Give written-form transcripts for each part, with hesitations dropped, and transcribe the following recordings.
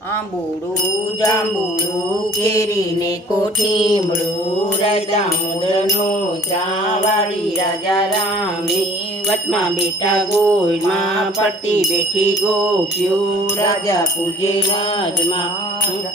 આંબુડું જાંબુડું કેરીને કોઠીમડું રાજા મુદરનું ત્રાવાળી રાજા રામની વચમાં બેઠા ગોળમાં ફરતી બેઠી ગોપીઓ રાજા પૂજે રાજમાં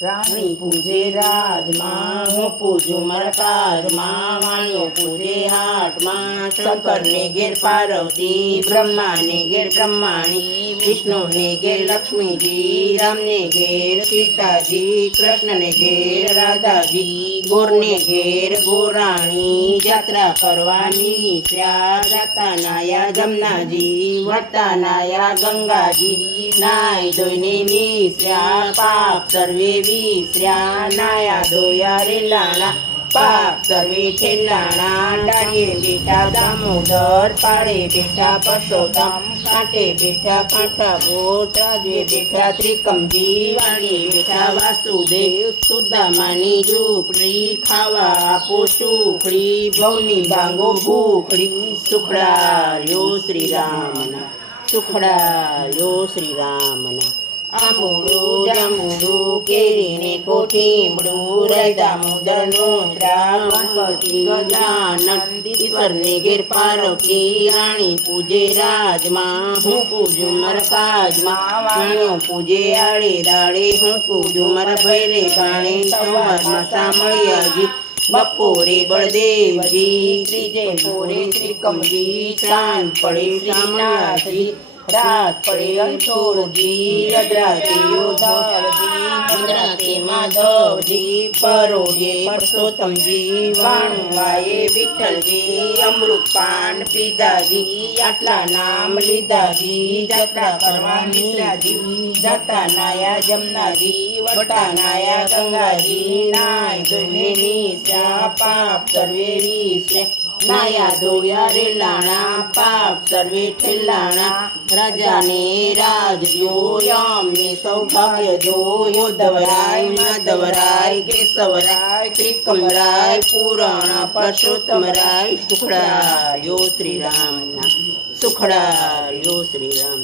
રાણી પૂજે રાજમાં હું પૂજું મરકારમાં વાણીઓ પૂજે હાટમાં શંકરને ઘેર પાર્વતી બ્રહ્માને ઘેર બ્રહ્માણી વિષ્ણુને ઘેર લક્ષ્મીજી રામને ઘેર સીતાજી કૃષ્ણને ઘેર રાધાજી ગોરને ઘેર ગોરાણી જાત્રા કરવાની શ્રા જાતા નાયા જમનાજી વળતા નાયા ગંગાજી નાય ધોઈને નિશ્ર્યા પાપ સર્વે વિશ્ર્યા નાયા ધોયા રે લાણા પાપ સર્વે છેલ્લાણા ડાળીએ બેઠા દામોદર પાડે બેઠા પરસોત્તમ કાંઠે બેઠા કાંઠા ભોજ રાજવે બેઠા ત્રિકમજી વાણીએ બેઠા વાસુદેવ સુદામાની ઝૂંપડી ખાવા આપો સુખડી ભવની ભાંગો ભૂખડી સુખડાયો શ્રી રામના સુખડાયો શ્રી રામના આંબુડું જાંબુડું કેરીને કોઠીમડું રાજા મુદરનું ત્રાવણપતિ ગજાનંદ ઈશ્વરને ઘેર પાર્વતી રાણી પૂજે રાજમાં હું પૂજું મારા કાજમાં વાણીઓ પૂજે આડે દાડે હું પૂજું મારા ભૈરે ભાણે સવારમાં સાંભળ્યાજી બપોરે બળદેવજી ત્રીજે પોરે ત્રિકમજી સાંજ પડે શામળાજી રાત પડે અંછોડજી અધરાતે યોધવજી અંધરાતે માધવજી પરોઢે પરસોત્તમજી વાણવાએ વિઠ્ઠલજી અમૃત પાન પીધાજી આટલા નામ લીધાજી જાત્રા કરવા નિશ્રાજી જતા નાયા જમનાજી વટા નાયા ગંગાજી નાય ધોઈને નિશ્રા પાપ સર્વે વિશ્ર્યા નાયા ધોયા રે લાણા પાપ સર્વે ઠેલાણા રાજાને રાજ જોયામને સૌભાગ્ય જોયો ધવરાય માધવરાય કેશવરાય ત્રિકમરાય પુરાણ પરસોત્તમરાય સુખડાયો શ્રી રામના સુખડાયો શ્રી રામ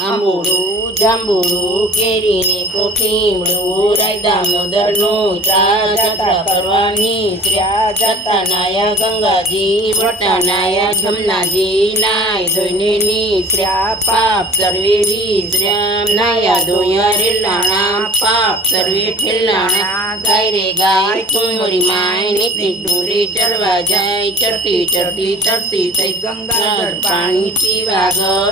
આંબુડું જાંબુડું કેરીને કોઠીમડું રાજા મુદરનું જાત્રા કરવાની શ્ર્યા જતા નાયા ગંગાજી વટા નાયા જમનાજી નાય ધોઈને નિશ્ર્યા પાપ સર્વે વિશ્ર્યા નાયા ધોયા રે લાણા પાપ સર્વે ઠેલાણા ગાય રે ગાય તુમરી માય નીતિ ડુંગળી ચડવા જાય ચડતી ચડતી તરસી થઈ ગંગા પાણી પીવા ગઈ